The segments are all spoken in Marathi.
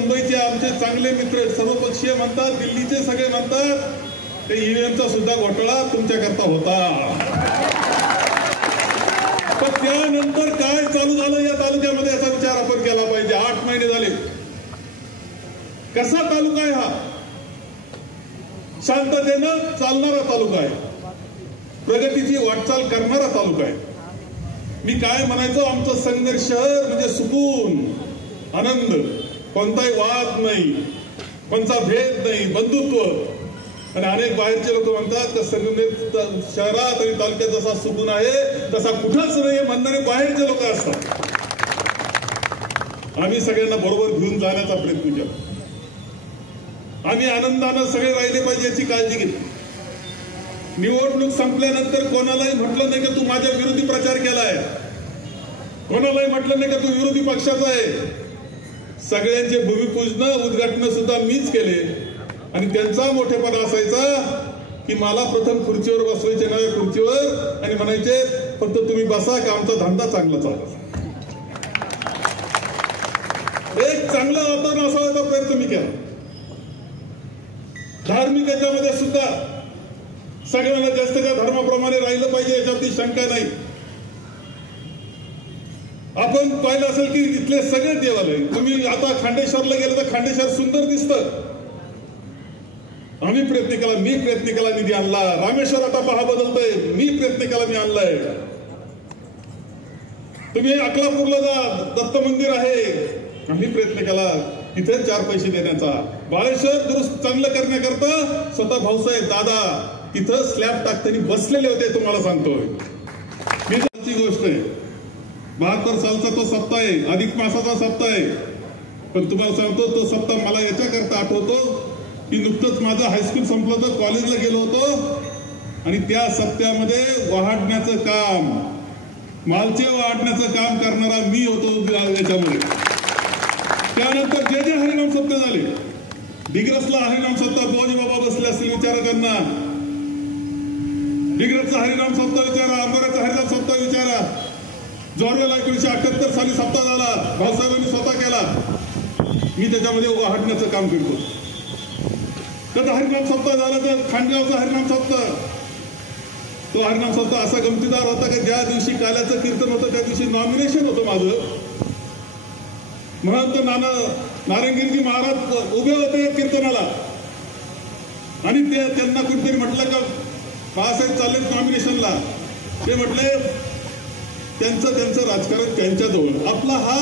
मुंबईचे आमचे चांगले मित्र सर्वपक्षीय म्हणतात, दिल्लीचे सगळे म्हणतात ते ईव्हीएमचा सुद्धा घोटाळा तुमच्याकरता होता. पण त्यानंतर काय चालू झालं या तालुक्यामध्ये याचा विचार आपण केला पाहिजे. 8 महिने झाले. कसा तालुका आहे हा? शांततेनं चालणारा तालुका आहे, प्रगतीची वाटचाल करणारा तालुका आहे. मी काय म्हणायचो, आमचं संगमेर शहर म्हणजे सुकून, आनंद, कोणताही वाद नाही, कोणता भेद नाही, बंधुत्व. आणि अनेक बाहेरचे लोक म्हणतात की संगमेर शहरात आणि तालुक्यात जसा सुकून आहे तसा कुठंच नाही म्हणणारे बाहेरचे लोक असतात. आम्ही सगळ्यांना बरोबर घेऊन जाण्याचा प्रयत्न केला. आम्ही आनंदानं सगळे राहिले पाहिजे याची काळजी घेतली. निवडणूक संपल्यानंतर कोणालाही म्हटलं नाही की तू माझ्या विरोधी प्रचार केलाय, कोणालाही म्हटलं नाही की तू विरोधी पक्षाचा आहे. सगळ्यांचे भूमिपूजन उद्घाटन सुद्धा मीच केले. आणि त्यांचा मोठेपणा असायचा की मला प्रथम खुर्चीवर बसवायचे, नव्या खुर्चीवर, आणि म्हणायचे फक्त तुम्ही बसा की आमचा धंदा चांगला चालला. एक चांगलं वातावरण असावं प्रयत्न मी केला. धार्मिक याच्यामध्ये सुद्धा सगळ्यांना जास्त त्या धर्माप्रमाणे राहिलं पाहिजे याच्यावरती शंका नाही. आपण पाहिलं असेल की इथले सगळे देवालय, तुम्ही आता खांडेश्वरला गेलं तर खांडेश्वर सुंदर दिसतं. आम्ही प्रयत्न केला, मी प्रयत्न केला, निधी आणला. रामेश्वर आता पहा बदलतोय, मी प्रयत्न केला, मी आणलाय. तुम्ही अकलापूरला जा, दत्त मंदिर आहे, आम्ही प्रयत्न केला तिथे 4 पैसे देण्याचा. बाळेश्वर दुरुस्त चांगलं करण्याकरता स्वतः भाऊसाहेब दादा तिथं स्लॅब टाकताना बसलेले होते. तुम्हाला सांगतोय मी गोष्ट आहे. 72 सालचा तो सप्ताह आहे, अधिक मासाचा सप्ताह आहे. पण तुम्हाला सांगतो तो सप्ताह मला याच्याकरता आठवतो की नुकतंच माझं हायस्कूल संपलं तर कॉलेजला गेलो होतो आणि त्या सप्त्यामध्ये वाढण्याचं काम, मालचे वाढण्याचं काम करणारा मी होतो याच्यामध्ये. त्यानंतर जे जे हरिनाम सप्ताह झाले, दिग्रसला हरिनाम सप्ताह बोज बाबा बसले असतील विचारा त्यांना. दिग्रसचा हरिनाम सप्ताह विचारा, अंबाऱ्याचा हरिनाम सप्ताह विचारा. जोरवेला 1978 साली सप्ताह झाला, भाऊसाहेबांनी स्वतः केला. मी त्याच्यामध्ये वाढण्याचं काम करतो. त्याचा हरिनाम सप्ताह झाला तर खांडगावचा हरिनाम सप्ताह, तो हरिनाम सप्ताह असा गमतीदार होता की ज्या दिवशी काल्याचं कीर्तन होतं त्या दिवशी नॉमिनेशन होतं माझं. महंत नारायणगिरी महाराज उभे होते कीर्तनाला आणि ते त्यांना कुठेतरी म्हटलं का बाळासाहेब चाललेत नॉमिनेशनला. ते म्हटले त्यांचं राजकारण त्यांच्याजवळ, आपला हा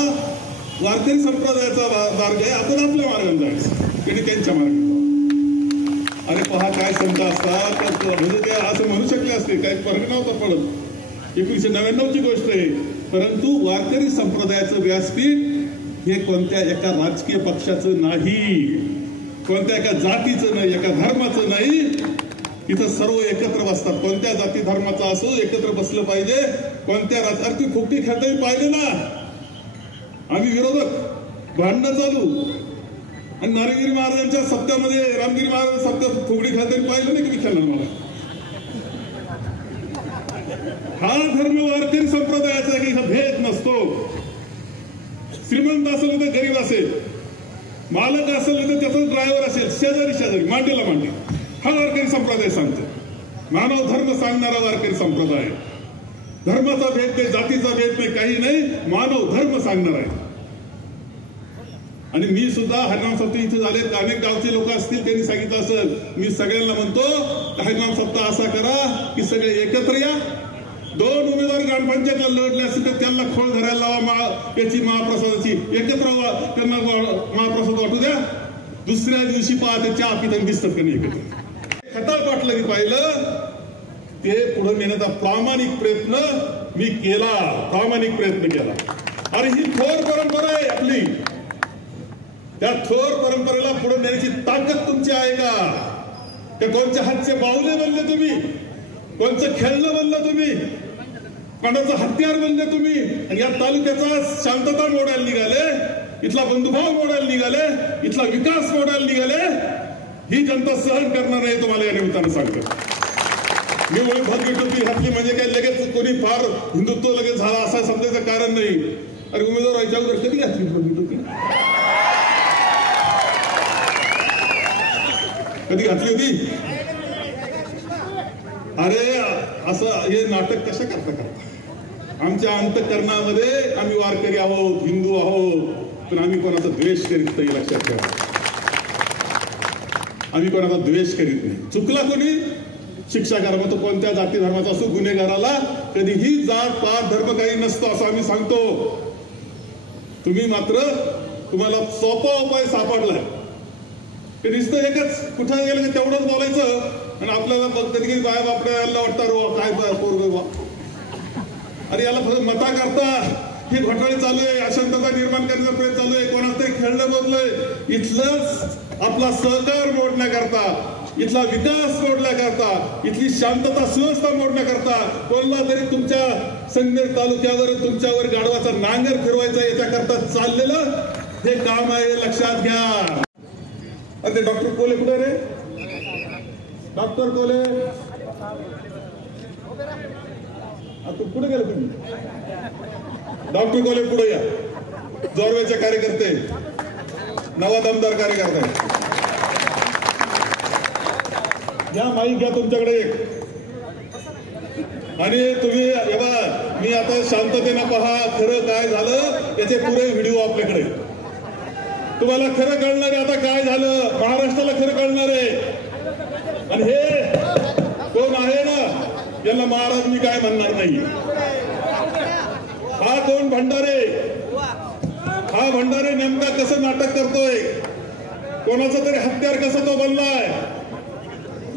वारकरी संप्रदायाचा मार्ग आहे, आपण आपल्या मार्गाने जायचं, त्यांनी त्यांच्या मार्गाने. अरे पहा काय संत असतात, म्हणजे ते असं म्हणू शकले असते, काही फरक नव्हता पडत. 1999ची गोष्ट आहे. परंतु वारकरी संप्रदायाचं व्यासपीठ हे कोणत्या एका राजकीय पक्षाचं नाही, कोणत्या एका जातीचं नाही, एका धर्माचं नाही. इथं सर्व एकत्र बसतात. कोणत्या जाती धर्माचा असो एकत्र बसलं पाहिजे. कोणत्या राजकारणी फुकटी खेळताना पाहिले ना, आम्ही विरोधक, भांडणं चालू. आणि नारायणगिरी महाराजांच्या सप्त्यामध्ये, रामगिरी महाराज सप्त्यात फुगडी खेळताना पाहिलं नाही की मी खेळणार. मला हा धर्म वारकरी संप्रदायाचा काही भेद नसतो. श्रीमंत असेल तर गरीब असेल, मालक असेल तर त्याचा ड्रायव्हर असेल, शेजारी मांडीला मांडी, हा वारकरी संप्रदाय सांगतो. मानव धर्म सांगणारा वारकरी संप्रदाय. धर्माचा भेद नाही, जातीचा भेद नाही, काही नाही, मानव धर्म सांगणार आहे. आणि मी सुद्धा हरिनाम सप्ताह इथे झाले, अनेक गावचे लोक असतील त्यांनी सांगितलं असेल. मी सगळ्यांना म्हणतो हरिनाम सप्ताह असा करा की सगळे एकत्र या. 2 उमेदवार ग्रामपंचायतला लढले असतील तर त्यांना खोळ धरायला लावा, याची महाप्रसादाची एकत्र त्यांना महाप्रसाद वाटू द्या. दुसऱ्या दिवशी पहा ते चहा पिताना दिसतात का नाही एकत्र. खताळ पाटलांनी पाहिलं, ते पुढे नेण्याचा प्रामाणिक प्रयत्न मी केला, प्रामाणिक प्रयत्न केला. आणि ही थोर परंपरा आहे आपली. त्या थोर परंपरेला पुढे नेण्याची ताकद तुमची आहे का? त्या कोणत्या हातचे बाहुले बनले तुम्ही, कोणचं खेळणं बनलं तुम्ही, कोणाचं हत्यार बनले तुम्ही. आणि या तालुक्याचा शांतता मोडायला निघाले, इथला बंधुभाव मोडायला निघाले, इथला विकास मोडायला निघाले. ही जनता सहन करणार नाही, तुम्हाला या निमित्तानं सांगतो. मी भगविटुकी घातली म्हणजे काय लगेच कोणी फार हिंदुत्व लगेच झाला असं समजायचं कारण नाही. अरे उमेदवार व्हायच्या अगोदर कधी घातली भगविटुकी? कधी घातली होती? अरे असं हे नाटक कशा करता? आमच्या अंतःकरणामध्ये आम्ही वारकरी आहोत, हिंदू आहोत, पण आम्ही कोणाचा द्वेष करीत नाही, लक्षात ठेवा. आम्ही कोणाचा द्वेष करीत नाही. चुकला कोणी शिक्षा करा, मग तो कोणत्या जाती धर्माचा असो, गुन्हेगाराला कधीही जात पात धर्म काही नसतं असं आम्ही सांगतो. तुम्ही मात्र तुम्हाला सोपा उपाय सापडलाय. ते नुसतं एकच कुठं गेलं की तेवढंच बोलायचं आणि आपल्याला कधी बाय बापड्याला वाटतं काय पोरग, अरे याला मता करता हे घोटाळे चालू आहे, अशांतता निर्माण करण्याचा प्रयत्न चालू आहे, कोणाचं तरी खेळणं बदलंय. इथलंच आपला सहकार मोडण्याकरता, इथला विकास मोडण्याकरता, इथली शांतता सुव्यवस्था मोडण्याकरता कोणला तरी तुमच्या संगमेर तालुक्यावर तुमच्यावर गाढवाचा नांगर फिरवायचा याच्याकरता चाललेलं हे काम आहे, लक्षात घ्या. आणि ते डॉक्टर कोले कुठे रे? डॉक्टर कोले कुठे गेले तुम्ही? डॉक्टर कोले पुढे या. जोरवेचे कार्यकर्ते, नवा दमदार कार्यकर्ते या, माईक घ्या तुमच्याकडे एक. आणि तुम्ही मी आता शांततेनं पहा, खरं काय झालं याचे पुरे व्हिडिओ आपल्याकडे. तुम्हाला खरं कळणार आहे आता काय झालं, महाराष्ट्राला खरं कळणार आहे. आणि हे कोण आहे ना, याला महाराज मी काय म्हणणार नाही. हा कोण भंडारे, हा भंडारे नेमका कसं नाटक करतोय, कोणाचं तरी हत्यार कसं तो बनलाय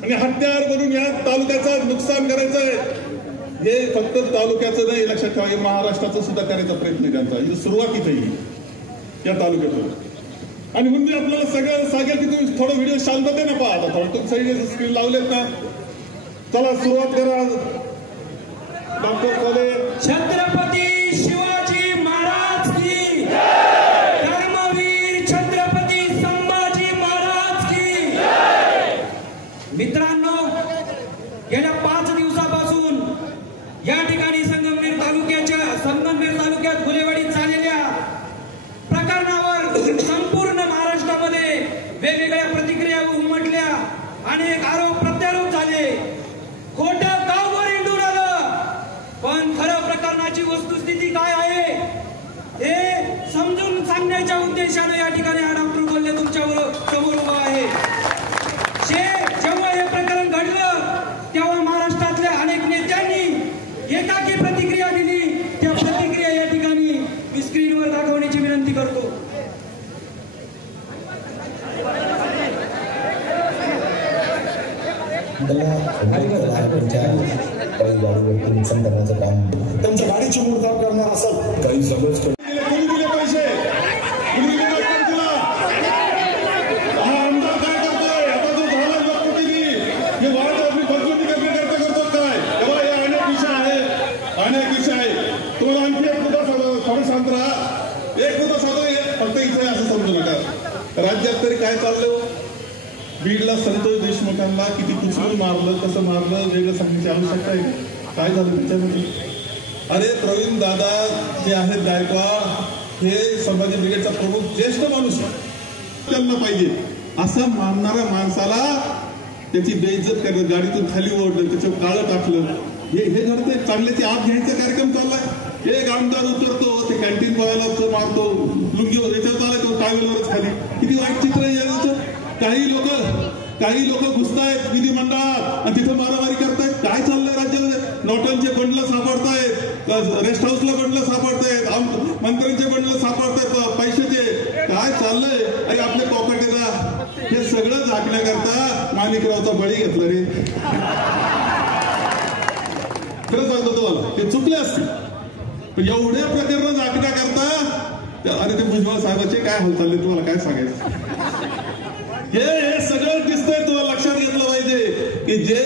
आणि हत्यार बनून या तालुक्याचं नुकसान करायचंय. हे फक्त तालुक्याचं नाही, लक्षात ठेवा, हे महाराष्ट्राचं सुद्धा करायचा प्रयत्न आहे त्यांचा. सुरुवात इथे या तालुक्यातून. आणि म्हणजे आपल्याला सगळं सांगेल की तुम्ही थोडं व्हिडिओ शांततेनं पहा. आता थोडं तुम्ही सगळे स्क्रीन लावलेत ना, चला सुरुवात करा. डॉक्टर कोले. छत्रपती शिवाजी महाराज की, धर्मवीर छत्रपती संभाजी महाराज की. मित्रांनो, गेल्या 5 दिवसापासून या ठिकाणी संगमनेर तालुक्यात गुलेवाडीत झालेल्या प्रकरणावर संपूर्ण महाराष्ट्रामध्ये वेगवेगळ्या प्रतिक्रिया उमटल्या. अनेक आरोप प्रत्यारोप झाले. खोटं गावभर हिंडून आलं, पण खरं प्रकरणाची वस्तुस्थिती काय आहे हे समजून सांगण्याच्या उद्देशाने या ठिकाणी हा डॉक्टर कोल्हे तुमच्या समोर उभा आहे. जेव्हा हे प्रकरण घडलं तेव्हा महाराष्ट्रातल्या अनेक नेत्यांनी एकाकी प्रतिक्रिया दिली. त्या प्रतिक्रिया या ठिकाणी मी स्क्रीनवर दाखवण्याची विनंती करतो. काही गाडीवरती नुकसान करण्याचं काम, त्यांच्या गाडीची मोडताप करणार असेल, काही समज पैसे हा आमदार काय करतोय आता, जो झाला लोकप्रतिनिधी हे वाद आपली फसवणूक करतो काय. तेव्हा हे अनेक विषय आहे. तुम्हाला आणखी एक मुद्दा थोडं शांत राहा. एक मुद्दा साधो, फक्त इथे असं समजू नका. राज्यात तरी काय चाललं, बीडला संतोष देशमुखांना किती कुचलून मारलं, कसं मारलं, वेगळं सांगण्याची आवश्यकता आहे. काय झालं त्याच्यामध्ये? अरे प्रवीण दादा जे आहेत गायकवाड, हे संभाजी ब्रिगेडचा प्रमुख ज्येष्ठ माणूस त्यांना पाहिजे. असं मानणाऱ्या माणसाला त्याची बेइज्जत करणं, गाडीतून खाली ओढलं, त्याच्यावर काळं टाकलं, हे घडतंय. चांगल्याची आत घ्यायचा कार्यक्रम चाललाय. एक आमदार उतरतो, ते कॅन्टीन बघायला मारतो, लुंगीवर याच्यावर आला तो टावेलवरच खाली. किती वाईट चित्र आहे याचं. काही लोक घुसतायत विधिमंडळात आणि तिथं मारामारी करतायत. काय चाललंय राज्यामध्ये? नोटांचे बंडलं सापडतायत, रेस्ट हाऊसला बंडलं सापडतायत, मंत्र्यांचे बंडलं सापडतायत पैशाचे. काय चाललंय? आणि आपल्या पॉकेटला हे सगळं झाकण्याकरता माणिकरावचा बळी घेतला रे. खरं सांगतो तुम्हाला, ते चुकले असतील, पण एवढ्या प्रकरण झाकण्याकरता. अरे ते भुजबळ साहेबाचे काय हाल चालले तुम्हाला काय सांगायचं. हे सगळं दिसतंय. तुम्हाला लक्षात घेतलं पाहिजे की जे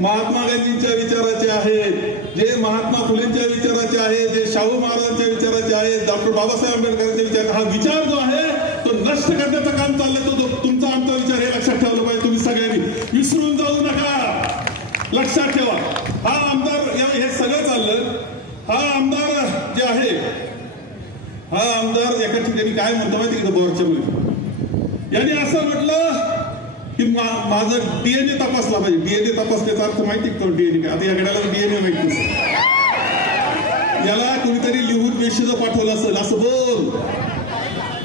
महात्मा गांधींच्या विचाराचे आहेत, जे महात्मा फुलेंच्या विचाराचे आहेत, जे शाहू महाराजांच्या विचाराचे आहेत, डॉक्टर बाबासाहेब आंबेडकरांच्या विचार, हा विचार जो आहे तो नष्ट करण्याचं काम चाललंय. तो तुमचा आमचा विचार हे लक्षात ठेवलं पाहिजे. तुम्ही सगळ्यांनी विसरून जाऊ नका, लक्षात ठेवा. हा आमदार हे सगळं चाललं. हा आमदार जे आहे, हा आमदार एका ठिकाणी काय म्हणतो माहिती का, बोरच्या मुली यांनी असं म्हटलं की माझं डीएनए तपासला पाहिजे. डीएनए तपासण्याचा अर्थ माहिती का डीएनए काय? आता या घड्याला डीएनए माहिती नसेल. याला कुणीतरी लिहून मेसेज पाठवलं असेल असं बोल,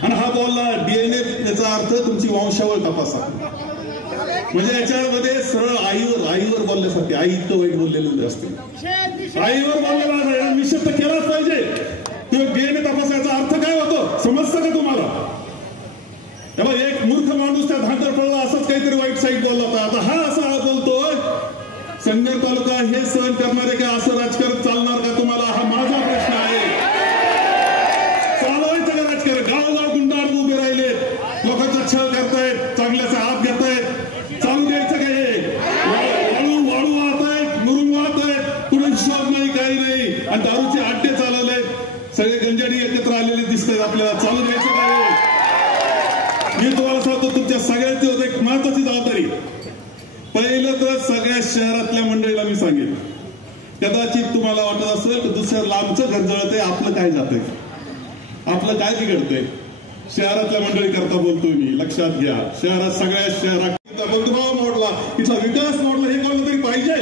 आणि हा बोलला डीएनए, याचा अर्थ तुमची वंशावळ तपासा. म्हणजे याच्यामध्ये सरळ आईवर बोलल्यासारखे, आई इतकं वाईट बोललेलं असते. आईवर बोललेला निषेध तर केलाच पाहिजे. डीएनए तपासायचा अर्थ काय होतो समजतं का तुम्हाला? तेव्हा एक मूर्ख माणूस त्या धांदर पडला, असंच काहीतरी वाईट साईट बोलला होता. आता हा असा बोलतोय संगम तालुका हे सहन करणारे का? असं राजकारण चालणार का तुम्हाला? हा माझा प्रश्न आहे. चालवायचं का राजकारण? गावोगाव गुंडाळ उभे राहिले, लोकांचा छळ करतायत, चांगल्याचा हात घेतायत, चालू द्यायचं का? हे वाळू वाहत आहेत, मुरुम वाहत आहेत, कुठे हिशोब नाही, काही नाही, आणि दारूचे अड्डे चालवले, सगळे गंजाडी एकत्र आलेले दिसत आहेत. आपल्याला चालू द्यायचं काय? मी तुम्हाला सांगतो तुमच्या सगळ्यांची एक महत्वाची जबाबदारी. पहिलं तर सगळ्या शहरातल्या मंडळीला मी सांगेन, कदाचित तुम्हाला वाटत असेल की दुसऱ्या लांबचं घर जळतंय, आपलं काय जातंय, आपलं काय बिघडतंय. शहरातल्या मंडळी करता बोलतोय मी, लक्षात घ्या. सगळ्या शहरात बंधुभाव मोडला, तिथला विकास मोडला, हे कळलं तरी पाहिजे.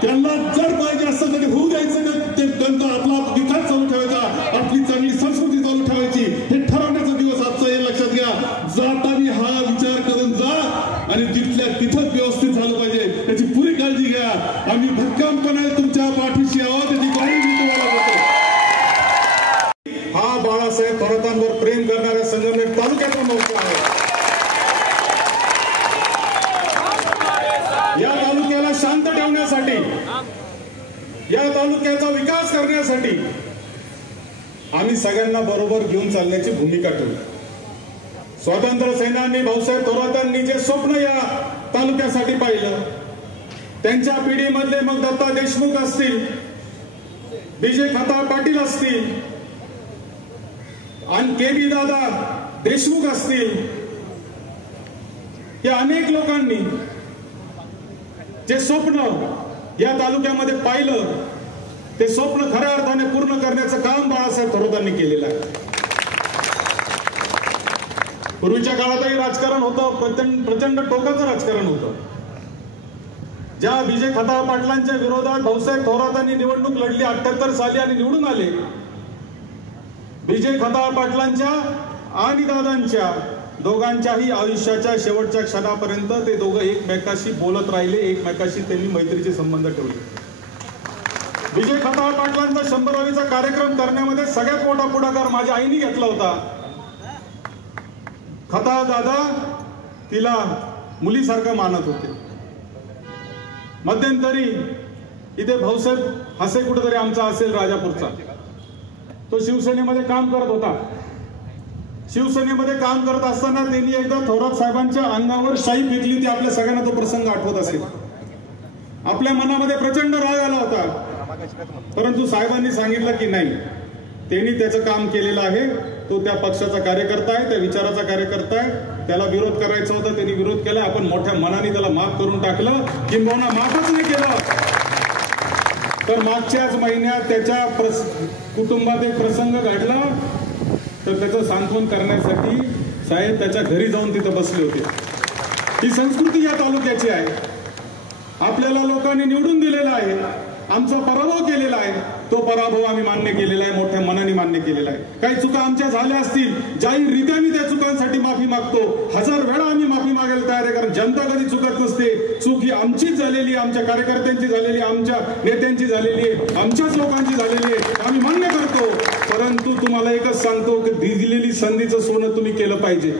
त्यांना जर पाहिजे असं तरी होऊ द्यायचं का? ते त्यांचा आपला विकास चालू ठेवायचा, आपली चांगली संस्कृती चालू ठेवायची, हे ठरवण्याचा दिवस आजचा. हे लक्षात घ्या. जाताना हा विचार करून जा, आणि तिथल्या तिथंच व्यवस्थित झालं पाहिजे, त्याची पुरी काळजी घ्या. आम्ही भक्कमपणे तुमच्या पाठीशी आहोत, त्याची ग्वाही मी तुम्हाला देतो. हा बाळासाहेब थोरातांवर प्रेम करणाऱ्या संगमनेर तालुक्याचा मोर्चा आहे. या तालुक्याला शांत ठेवण्यासाठी, या तालुक्याचा विकास करण्यासाठी आम्ही सगळ्यांना बरोबर घेऊन चालण्याची भूमिका ठेवली. स्वातंत्र्य सेनानी भाऊसाहेब थोरातांनी जे स्वप्न या तालुक्यासाठी पाहिलं, त्यांच्या पिढीमधले मग दत्ता देशमुख असतील, विजय खताळ पाटील असतील, आणि केबी दादा देशमुख असतील, या अनेक लोकांनी जे स्वप्न या तालुक्यामध्ये पाहिलं, ते स्वप्न खऱ्या अर्थाने पूर्ण करण्याचं काम बाळासाहेब थोरातांनी केलेलं आहे. पूर्वीच्या काळातही राजकारण होतं, प्रचंड टोकाचं राजकारण होतं. ज्या विजय खताळ पाटलांच्या विरोधात भाऊसाहेब थोरातांनी निवडणूक लढली 78 साली आणि निवडून आले. विजय खताळ पाटलांच्या आणि दादांच्या दोघांच्याही आयुष्याच्या शेवटच्या क्षणापर्यंत ते दोघं एकमेकाशी बोलत राहिले, एकमेकाशी त्यांनी मैत्रीचे संबंध ठेवले. विजय खताळ पाटलांचा 100वीचा कार्यक्रम करण्यामध्ये सगळ्यात मोठा पुढाकार माझ्या आईने घेतला होता. खताळ दादा तिला मुलीसारखं मानत होते. मध्यंतरी इथे भाऊसाहेब हसे कुठेतरी आमचा असेल राजापूरचा, तो शिवसेनेमध्ये काम करत होता. शिवसेनेमध्ये काम करत असताना त्यांनी एकदा थोरात साहेबांच्या अंगावर शाई फेकली होती. आपल्या सगळ्यांना तो प्रसंग आठवत असेल. आपल्या मनामध्ये प्रचंड राग आला होता, परंतु साहेबांनी सांगितलं की नाही, त्यांनी त्याचं काम केलेलं आहे, तो त्या पक्षाचा कार्यकर्ता आहे, त्या विचाराचा कार्यकर्ता आहे, त्याला विरोध करायचा होता, त्यांनी विरोध केला, आपण मोठ्या मनाने त्याला माफ करून टाकलं. किंबहुना माफच नाही केलं तर मागच्याच महिन्यात त्याच्या कुटुंबात एक प्रसंग घडला, तर त्याचं सांत्वन करण्यासाठी साहेब त्याच्या घरी जाऊन तिथं बसले होते. ही संस्कृती या तालुक्याची आहे. आपल्याला लोकांनी निवडून दिलेला आहे, आमचा पराभव केलेला आहे, तो पराभव आम्ही मान्य केलेला आहे, मोठ्या मनाने मान्य केलेला आहे. काही चुका आमच्या झाल्या असतील, जाहीररित्या मी त्या चुकांसाठी माफी मागतो. 1000 वेळा आम्ही माफी मागायला तयार आहे, कारण जनता कधी चुकत नसते. चूक ही आमचीच झालेली, आमच्या कार्यकर्त्यांची झालेली, आमच्या नेत्यांची झालेली आहे, आमच्याच लोकांची झालेली आहे, आम्ही मान्य करतो. परंतु तुम्हाला एकच सांगतो की दिलेली संधीचं सोनं तुम्ही केलं पाहिजे.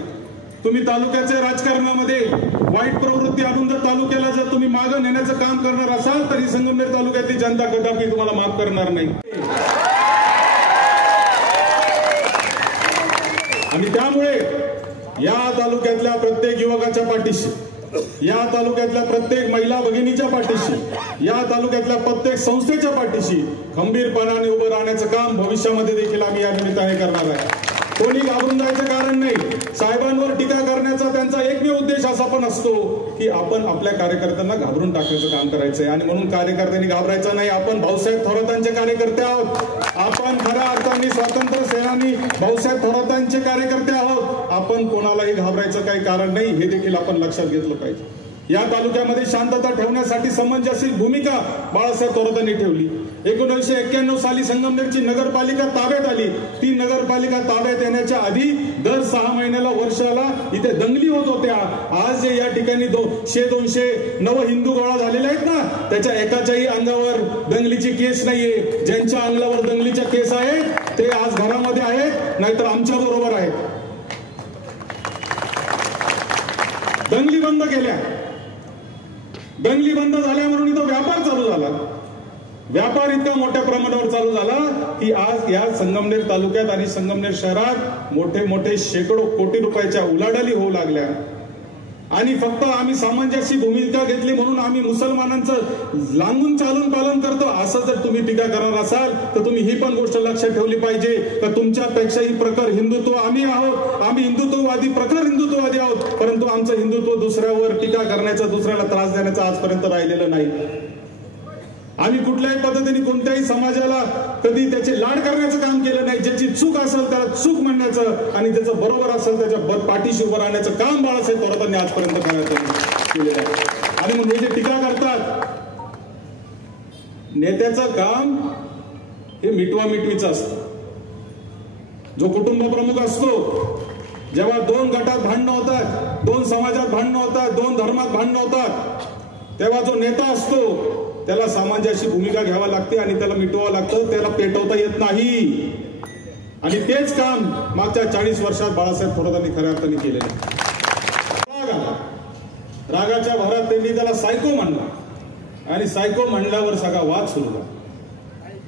तुम्ही तालुक्याच्या राजकारणामध्ये वाईट प्रवृत्ती आणून जर तालुक्याला जर तुम्ही मागं नेण्याचं काम करणार असाल, तर ही संगमनेर तालुक्यातली जनता कदापि तुम्हाला माफ करणार नाही. आणि त्यामुळे या तालुक्यातल्या प्रत्येक युवकाच्या पाठीशी, या तालुक्यातल्या प्रत्येक महिला भगिनीच्या पाठीशी, या तालुक्यातल्या प्रत्येक संस्थेच्या पाठीशी खंबीरपणाने उभं राहण्याचं काम भविष्यामध्ये देखील आम्ही या निमित्ताने करणार आहे. कोणी घाबरून जायचं कारण नाही. साहेबांवर टीका करण्याचा त्यांचा एकमेव उद्देश असा पण असतो की आपण आपल्या कार्यकर्त्यांना घाबरून टाकण्याचं काम करायचंय, आणि म्हणून कार्यकर्त्यांनी घाबरायचं नाही. आपण भाऊसाहेब थोरातांचे कार्यकर्ते आहोत. आपण खऱ्या अर्थाने स्वातंत्र्य सेनानी भाऊसाहेब थोरातांचे कार्यकर्ते आहोत. आपण कोणालाही घाबरायचं काही कारण नाही, हे देखील आपण लक्षात घेतलं पाहिजे. या तालुक्यामध्ये शांतता ठेवण्यासाठी समंजस भूमिका बाळासाहेब थोरातांनी ठेवली. 1991 साली संगमनेरची नगरपालिका ताब्यात आली. ती नगरपालिका ताब्यात येण्याच्या आधी दर 6 महिन्याला वर्षाला इथे दंगली होत होत्या. आज जे या ठिकाणी 100-200 नव हिंदू गोळा झालेले आहेत ना, त्याच्या एकाच्याही अंगावर दंगलीची केस नाहीये. ज्यांच्या अंगावर दंगलीच्या केस आहेत ते आज घरामध्ये आहेत, नाहीतर आमच्या बरोबर आहेत. दंगली बंद केल्या. दंगली बंद झाल्या म्हणून इथं व्यापार चालू झाला. व्यापार इतका मोठ्या प्रमाणावर चालू झाला की आज या संगमनेर तालुक्यात आणि संगमनेर शहरात मोठे मोठे शेकडो कोटी रुपयाच्या उलाढाली होऊ लागल्या. आणि फक्त आम्ही सामंजस्य भूमिका घेतली म्हणून आम्ही मुसलमानांचं लांबून चालून पालन करतो असं जर तुम्ही टीका करणार असाल तर तुम्ही ही पण गोष्ट लक्षात ठेवली पाहिजे का तुमच्यापेक्षाही प्रखर हिंदुत्व आम्ही आहोत. आम्ही हिंदुत्ववादी, प्रखर हिंदुत्ववादी आहोत, परंतु आमचं हिंदुत्व दुसऱ्यावर टीका करण्याचं, दुसऱ्याला त्रास देण्याचं आजपर्यंत राहिलेलं नाही. आम्ही कुठल्याही पद्धतीने कोणत्याही समाजाला कधी त्याचे लाड करण्याचं काम केलं नाही. ज्याची चूक असेल त्याला चूक म्हणण्याचं आणि ज्याचं बरोबर असेल त्याच्या पाठीशी उभं राहण्याचं काम बाळासाहेब थोरातांनी आजपर्यंत केलेलं आहे. आणि मग हे जे टीका करतात, नेत्याचं काम हे मिटवा मिटवीचं असतं. जो कुटुंब प्रमुख असतो, जेव्हा 2 गटात भांडणं होतात, 2 समाजात भांडणं होतात, 2 धर्मात भांडणं होतात, तेव्हा जो नेता असतो त्याला सामंजस्य भूमिका घ्यावी लागते आणि त्याला मिटवावं लागतं, त्याला पेटवता येत नाही. आणि तेच काम मागच्या 40 वर्षात बाळासाहेब थोरातांनी खऱ्या अर्थाने केलेलं. रागाच्या भरात त्यांनी त्याला सायको म्हणला आणि सायको म्हणल्यावर सगळा वाद सुरू झाला.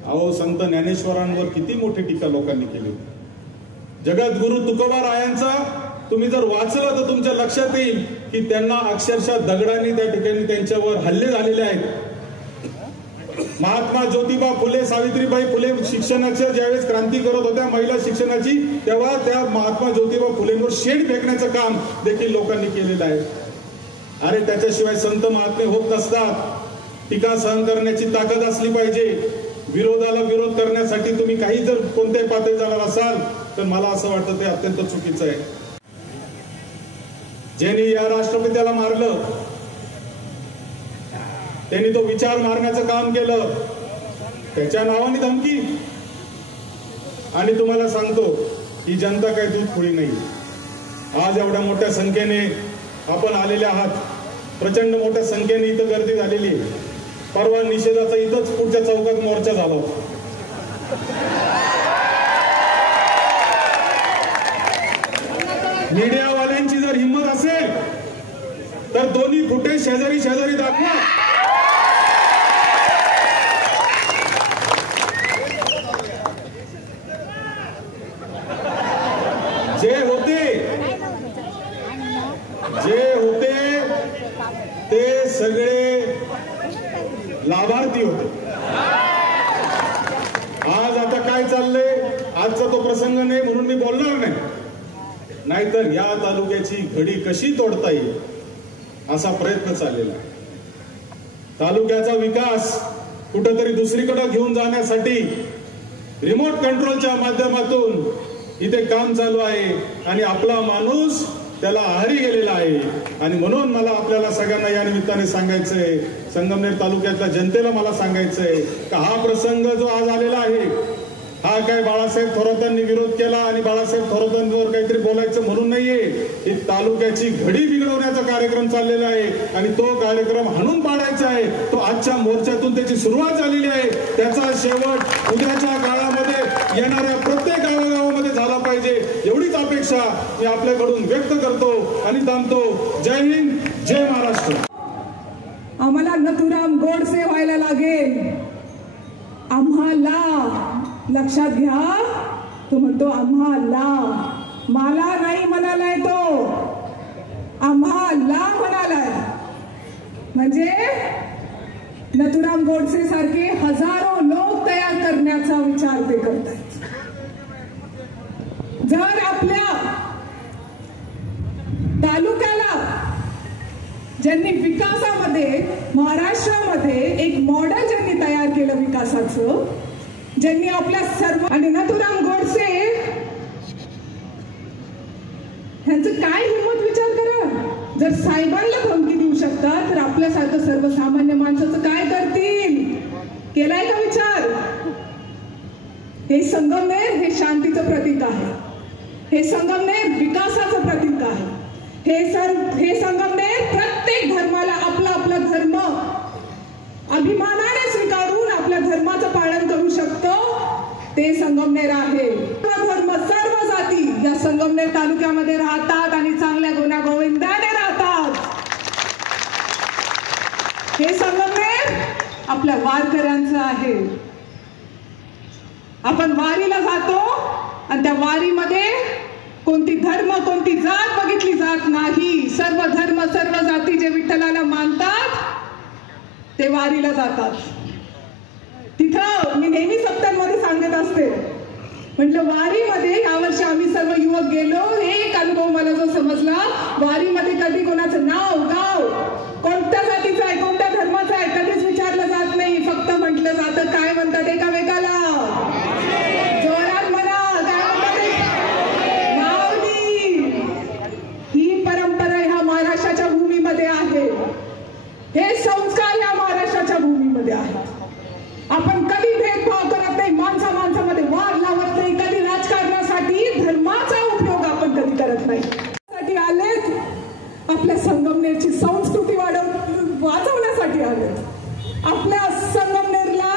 अहो, संत ज्ञानेश्वरांवर किती मोठी टीका लोकांनी केली. जगद्गुरु तुकोबारायांचा तुम्ही जर वाचलं तर तुमच्या लक्षात येईल की त्यांना अक्षरशः दगडांनी त्या ठिकाणी त्यांच्यावर हल्ले झालेले आहेत. महात्मा ज्योतिबा फुले, सावित्रीबाई फुले शिक्षणाच्या ज्यावेळेस क्रांती करत होत्या महिला शिक्षणाची, तेव्हा त्या महात्मा ज्योतिबा फुलेंवर शेड फेकण्याचं काम देखील लोकांनी केलेलं आहे. अरे, त्याच्याशिवाय संत महात्मे होत नसतात. टीका सहन करण्याची ताकद असली पाहिजे. विरोधाला विरोध करण्यासाठी तुम्ही काही जर कोणत्याही पातळी जाणार असाल तर मला असं वाटतं ते अत्यंत चुकीचं आहे. ज्यांनी या राष्ट्रपित्याला मारलं त्यांनी तो विचार मारण्याचं काम केलं, त्याच्या नावाने धमकी. आणि तुम्हाला सांगतो ही जनता काही दूध खुळी नाही. आज एवढ्या मोठ्या संख्येने आपण आलेले आहात, प्रचंड मोठ्या संख्येने इथं गर्दी झालेली आहे. परवा निषेधाचा इथंच पुढच्या चौकात मोर्चा झाला होता. मीडियावाल्यांची जर हिंमत असेल तर दोन्ही फुटेज शेजारी शेजारी दाखवा. जे होते ते सगळे लाभार्थी होते. आज आता काय चाललंय, आजचा तो प्रसंग नाही म्हणून मी बोलणार नाही, नाहीतर या तालुक्याची घडी कशी तोडता येईल असा प्रयत्न चाललेला आहे. तालुक्याचा विकास कुठेतरी दुसरीकडे घेऊन जाण्यासाठी रिमोट कंट्रोलच्या माध्यमातून इथे काम चालू आहे आणि आपला माणूस त्याला आहारी गेलेला आहे. आणि म्हणून मला आपल्याला सगळ्यांना या निमित्ताने सांगायचंय, संगमनेर तालुक्यातल्या जनतेला मला सांगायचंय का हा प्रसंग जो आज आलेला आहे हा काय बाळासाहेब थोरातांनी विरोध केला आणि बाळासाहेब थोरातांवर काहीतरी बोलायचं म्हणून नाहीये. ही तालुक्याची घडी बिघडवण्याचा कार्यक्रम चाललेला आहे आणि तो कार्यक्रम हाणून पाडायचा आहे. तो आजच्या मोर्चातून त्याची सुरुवात झालेली आहे. त्याचा शेवट उद्याच्या काळामध्ये येणाऱ्या प्रत्येक गावागावामध्ये झाला पाहिजे एवढीच अपेक्षा मी आपल्याकडून व्यक्त करतो आणि थांबतो. जय हिंद, जय महाराष्ट्र. आम्हाला नथुराम गोडसे व्हायला लागेल. आम्हाला लक्षात घ्या, तो म्हणतो आम्हाला, मला नाही म्हणालाय, तो आम्हाला म्हणालाय. म्हणजे नथुराम गोडसे सारखे हजारो लोक तयार करण्याचा विचार ते करतात. जर आपल्या तालुक्याला ज्यांनी विकासामध्ये महाराष्ट्रामध्ये एक मॉडेल ज्यांनी तयार केलं विकासाचं, ज्यांनी आपल्या सर्व, आणि नथुराम गोडसे ह्यांचं काय हिंमत विचार करा. जर साहेबांना धमकी देऊ शकतात तर आपल्यासारखं सर्वसामान्य माणसाचं काय करतील? केलाय का विचार? हे संगमनेर हे शांतीचं प्रतीक आहे. हे संगमनेर विकासाचं प्रतीक आहे. हे संगमनेर प्रत्येक धर्माला आपला आपला धर्म अभिमानाने स्वीकारून आपल्या धर्माचं पालन करू शकतो ते संगमनेर आहे. धर्म सर्व जाती या संगमनेर तालुक्यामध्ये राहतात आणि चांगल्या गुण्यागोविंदाने राहतात. हे संगमनेर आपल्या वारकऱ्यांचं आहे. आपण वारीला जातो आणि त्या वारीमध्ये कोणती धर्म कोणती जात बघितली जात नाही. सर्व धर्म सर्व जाती जे विठ्ठलाला मानतात ते वारीला जातात. तिथं मी नेहमी सप्त्यांमध्ये सांगत असते, म्हटलं वारीमध्ये यावर्षी आम्ही सर्व युवक गेलो. एक अनुभव मला जो समजला, वारीमध्ये कधी कोणाचं नाव गाव कोणत्या जातीचं आहे कोणत्या धर्माचं आहे कधीच विचारलं जात नाही. फक्त म्हटलं जातं काय म्हणतात एकामेकाला. जोरात म्हणा काय म्हणतात माऊली. ही परंपरा ह्या महाराष्ट्राच्या भूमीमध्ये आहे. हे संस्कार ह्या महाराष्ट्राच्या भूमीमध्ये आहेत. आपण कधी भेदभाव करत नाही. माणसा माणसामध्ये वाद लावत नाही. कधी राजकारणासाठी धर्माचा उपयोग आपण कधी करत नाही. आलेत आपल्या संगमनेरची संस्कृती वाचवण्यासाठी आलेत. आपल्या संगमनेरला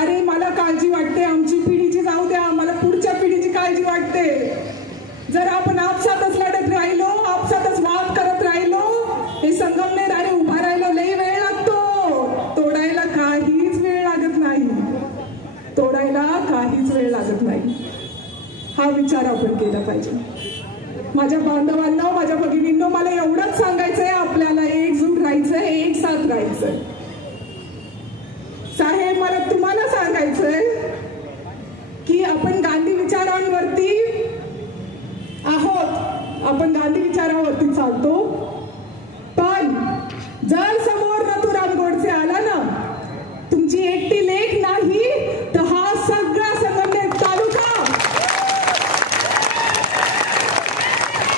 अरे मला काळजी वाटते, आमची पिढीची जाऊ द्या, मला पुढच्या पिढीची काळजी वाटते. जर आपण आपसातच लढत राहिलो, आपसातच वाद करत राहिलो, हे संगमनेर अरे उभा राहिलो लई वेळ लागतो. तोडायला काहीच वेळ लागत नाही. तोडायला काहीच वेळ लागत नाही. हा विचार आपण केला पाहिजे. माझ्या बांधवांना माझ्या भगिनींना मला एवढंच सांगायचंय, आपल्याला एकजूट राहायचंय, एक साथ राहायचंय. साहेब मला तुम्हाला सांगायचंय की आपण गांधी विचारांवरती आहोत. आपण गांधी विचारावरती चालतो. पण जर समोर नथुराम गोडसे आला ना, तुमची एकटी लेख नाही तर हा सगळा संगमनेर तालुका,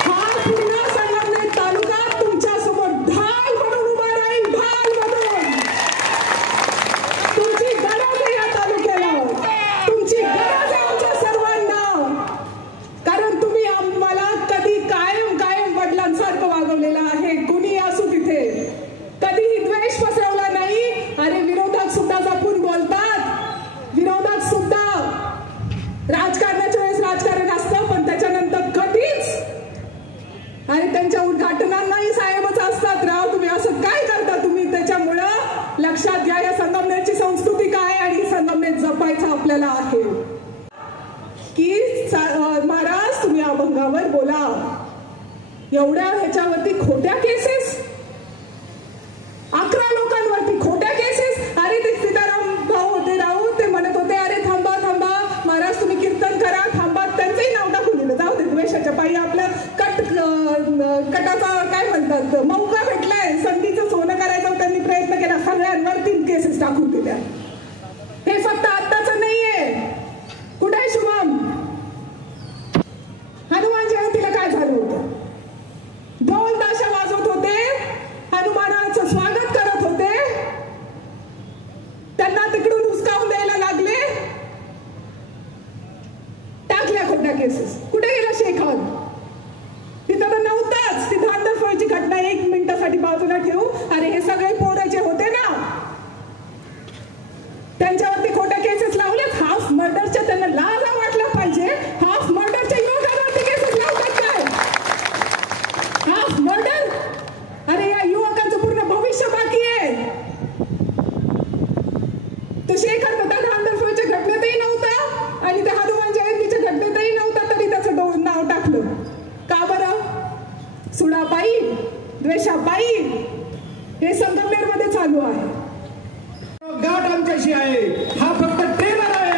हा पूर्ण संगमनेर तालुका तुमच्या समोर ढाल म्हणून उभा राहील. ढाल म्हणून तुमची गरज आहे या तालुक्याला. तुमची गरज आहे आमच्या सर्वांना. कारण तुम्ही आम्हाला कधी कायम कायम वडिलांसारखं वागवलेलं आहे. कुणी असू तिथे कधीही द्वेष पसरवला नाही. अरे विरोधक सुद्धा जपून बोलतात. विरोधक सुद्धा राजकारणाच्या वेळेस राजकारण असतं, पण त्याच्यानंतर कधीच अरे त्यांच्या उद्घाटनांनाही साहेबच असतात. राव तुम्ही असं काय करता तुम्ही? त्याच्यामुळं लक्षात घ्या या संगमनेरची संस्कृती काय आणि संगमनेर जपायचं आपल्याला आहे की महाराज तुम्ही अभंगावर बोला. एवढ्या ह्याच्यावरती खोट्या केसेस, 11 लोकांवरती खोट्या केसेस. अरे ते सीताराम भाऊ होते राहू, ते म्हणत होते अरे थांबा थांबा महाराज तुम्ही कीर्तन करा, थांबा. त्यांचंही नाव टाकून दिलं. जाऊ दे, द्वेषाच्या पायी आपल्या कटाचा काय म्हणतात मौका भेटलाय, संधीचं सोनं करायचं त्यांनी प्रयत्न केला. सगळ्यांवर 3 केसेस टाकून दिल्या. हे फक्त आत्ताचं नाहीये. कुठे शुभम हनुमान जयंतीला काय झालं होतं? ढोल ताशा वाजवत होते, हनुमानाचं स्वागत करत होते, त्यांना तिकडून हुसकावून द्यायला लागले, टाकल्या खोट्या केसेस. कुठे गेला शेखान? तिथं तर नव्हताच. ती धांदरफळीची घटना 1 मिनिटासाठी बाजूला ठेवू. अरे हे सगळे पोराचे होते ना, त्यांच्यावरती खोट्या केसेस लावल्यात. हाफ मर्डरच्या त्यांना लाज वाटला पाहिजे. हाफ मर्डरच्या युवकांवरती केसेस लावतात काय? Half murder? अरे या युवकांचं पूर्ण भविष्य बाकी आहे. तो शेखर होता धांदरफळीच्या घटनेतही नव्हता आणि त्या हनुमान जयंतीच्या घटनेतही नव्हता, तरी त्याचं नाव टाकलं. का बरं? सुडापायी, द्वेषापायी हे संगमनेरमध्ये चालू आहे. गाठ आमच्याशी आहे. हा फक्त ट्रेलर आहे.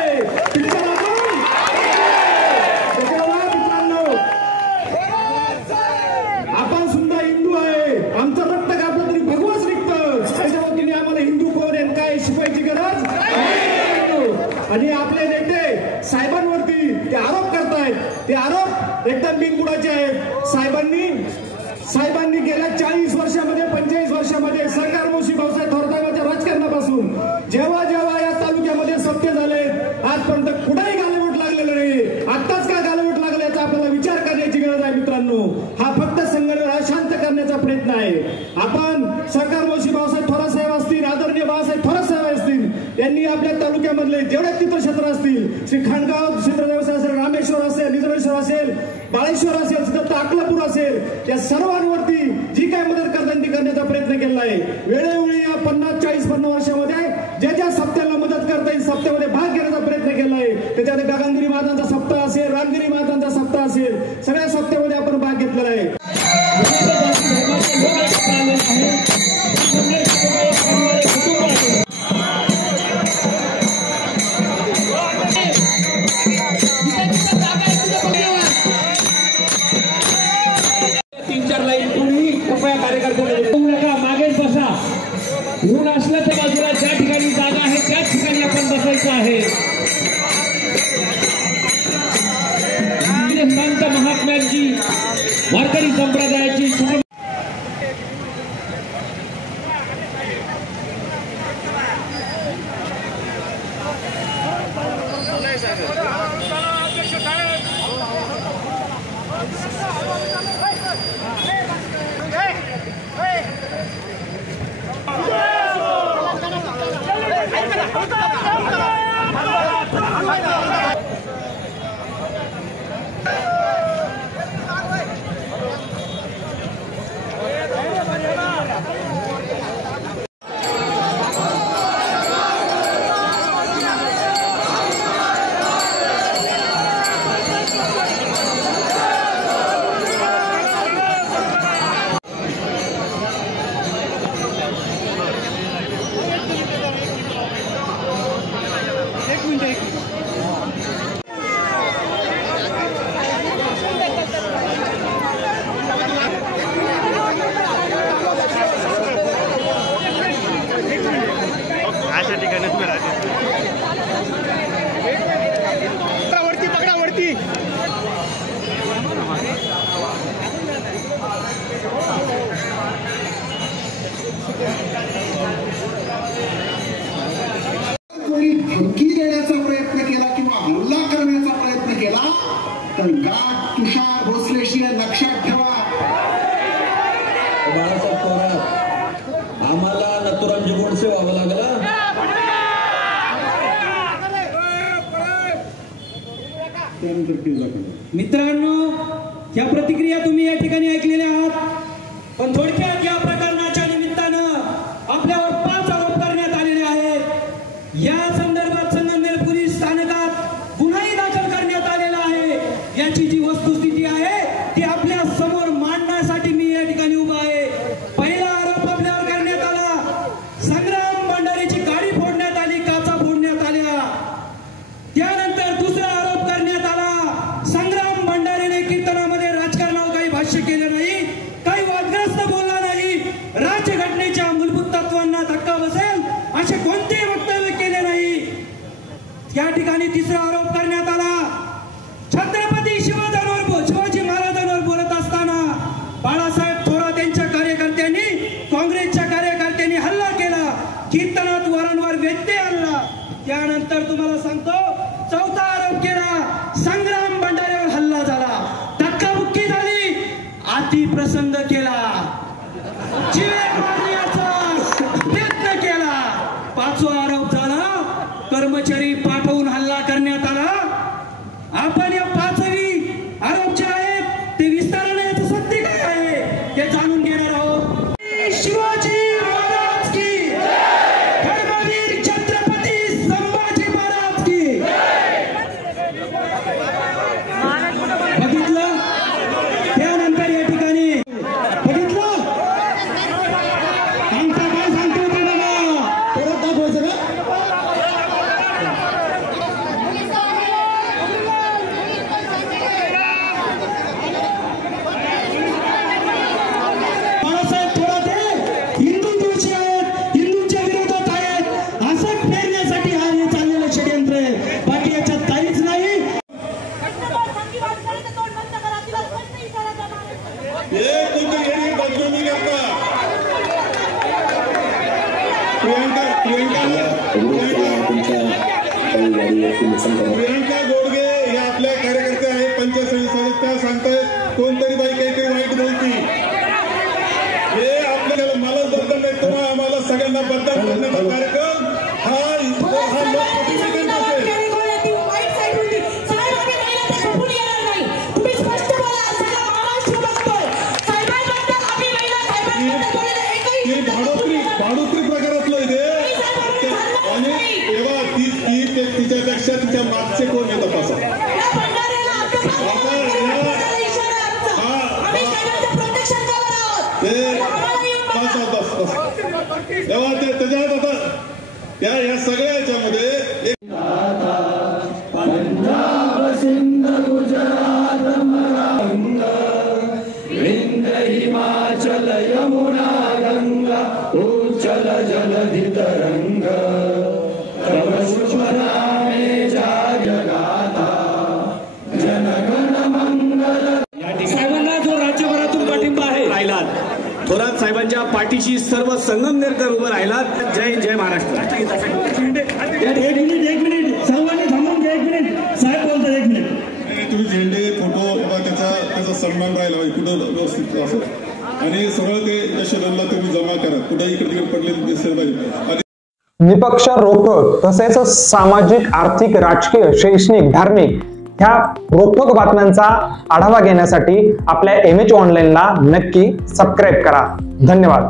आपण सुद्धा हिंदू आहे. आमचं रक्त कापलं तरी भगवंच निघतं. त्याच्या वतीने आम्हाला हिंदू कोण आहे काय शिकवायची गरज नाही. आणि आपले नेते साहेबांवरती ते आरोप करतायत. ते आरोप एकदम बिनबुडाचे आहेत. साहेबांनी गेल्या 40 वर्षामध्ये 45 वर्षामध्ये सरकारमोशी भाऊसाहेब थोरातांच्या राजकारणापासून जेव्हा या तालुक्यामध्ये सत्य झाले आजपर्यंत कुठेही गालबोट लागलेलं नाही. आत्ताच काय गालबोट लागलं याचा आपल्याला विचार करण्याची गरज आहे मित्रांनो. हा फक्त संघटना शांत करण्याचा प्रयत्न आहे. आपण सरकारमोशी भाऊसाहेब थोरात साहेब असतील, आदरणीय बाळासाहेब थोरात साहेब असतील, यांनी आपल्या तालुक्यामधले जेवढे तीर्थक्षेत्र असतील, श्री खांडगाव सिद्धदेव असेल, रामेश्वर असेल, निजरेश्वर असेल, बाळेश्वर असेल, सिद्ध अकलापूर असेल, या सर्वांवरती जी काय मदत करतात ती करण्याचा प्रयत्न केला आहे. वेळोवेळी या 50-40-50 वर्षामध्ये ज्या सप्त्याला मदत करता येईल सप्त्यामध्ये भाग घेण्याचा प्रयत्न केला आहे. त्याच्यात गगनगिरी महाराजांचा सप्ताह असेल, रामगिरी महाराजांचा सप्ताह असेल, सगळ्या सप्त्यामध्ये आपण भाग घेतलेला आहे. मागेच बसा. ऊन असलं तर बाजूला ज्या ठिकाणी जागा आहे त्याच ठिकाणी आपण बसायचं आहे. संत महात्म्यांची वारकरी संप्रदायाची कोणी धमकी देण्याचा प्रयत्न केला किंवा हल्ला करण्याचा प्रयत्न केला तर गाठ तुषार भोसलेशी लक्षात ठेवा. बाळासाहेब थोरात आम्हाला नथुरामजी गोडसे व्हावं लागलं. मित्रांनो, या प्रतिक्रिया तुम्ही या ठिकाणी ऐकलेल्या आहात. पण थोडक्यात या प्रकरणाच्या निमित्तानं आपल्यावर 5 आरोप करण्यात आलेले आहेत. या संदर्भात संगमनेर पोलीस स्थानकात गुन्हाही दाखल करण्यात आलेला आहे. याची जी वस्तुस्थिती आहे ती आपल्या समोर मांडण्यासाठी मी या ठिकाणी उभा आहे. पहिला आरोप आपल्यावर करण्यात आला, संग्राम भंडारीची गाडी फोडण्यात आली, काचा फोडण्यात आल्या. त्यानंतर दुसरा आरोप करण्यात आला, संग्राम भंडारीने कीर्तनामध्ये राजकारणावर काही भाष्य केलं नाही, काही वादग्रस्त बोलला नाही, राज्यघटनेच्या मूलभूत तत्वांना धक्का बसेल असे कोणतेही वक्तव्य केले नाही. या ठिकाणी तिसरा आरोप करण्यात आला, छत्रपती शिवाजी महाराजांवर बोलत असताना बाळासाहेब थोरात यांच्या कार्यकर्त्यांनी, काँग्रेसच्या कार्यकर्त्यांनी हल्ला केला, कीर्तनात वारंवार व्यत्यय आणला. त्यानंतर तुम्हाला सांगतो, चौथा आरोप केला, संग्राम भंडारीवर हल्ला झाला, धक्काबुक्की झाली, अतिप्रसंग केला, जीवे मारण्याचा प्रयत्न केला. पाचवा आरोप झाला, कर्मचारी पाठवून हल्ला करण्यात आला. आपण या 5ही आरोप जे आहेत ते विस्ताराने याचं सत्य काय आहे ते जाणून घेणार आहोत. शिवाजी महाराज की धर्मवीर छत्रपती संभाजी महाराज की. बघितलं, त्यानंतर या ठिकाणी बघितलं कोणतरी बदनामी करता प्रियंका गोडगे या आपल्या कार्यकर्ते आहेत, पंचायत समिती सदस्य सांगतायत कोणतरी बाई काहीतरी वाईट बोलती. हे आपल्याला मला बदनाम नाही, तेव्हा आम्हाला सगळ्यांना बदनाम करण्याचा कार्यक्रम हा लोकप्रतिनिधींचा असेल. भाडोत्री प्रकारातलं इथे आणि तेव्हा तिच्यापेक्षा तिच्या मागचे कोण येतात असं तेव्हा ते त्याच्यात आता या सगळ्या याच्यामध्ये हिमाचल यमुना गंगा उच्चल जलधि तरंग तव शुभ नामे जगाता जनगण मंगल. साहेबांना जो राज्यभरातून पाठिंबा आहे राहिलात, थोरात साहेबांच्या पाठीशी सर्व संगमनेरकर उभं राहिलात. जय जय महाराष्ट्र. एक मिनिट सर्वांनी थांबून घ्या. 1 मिनिट साहेब बोलतात. 1 मिनिट. तुम्ही झेंडे फोटो किंवा त्याचा सन्मान राहिला पाहिजे कुठं व्यवस्थित असं आणि सरळ ते यशवंतला तुम्ही जमा करा, कुठे इकडे तिकडे पडले दिसले पाहिजे. निपक्ष रोखोक तसेच सामाजिक, आर्थिक, राजकीय, शैक्षणिक, धार्मिक ह्या रोखोक बातम्यांचा आढावा घेण्यासाठी आपल्या MH ऑनलाईनला नक्की सबस्क्राईब करा. धन्यवाद.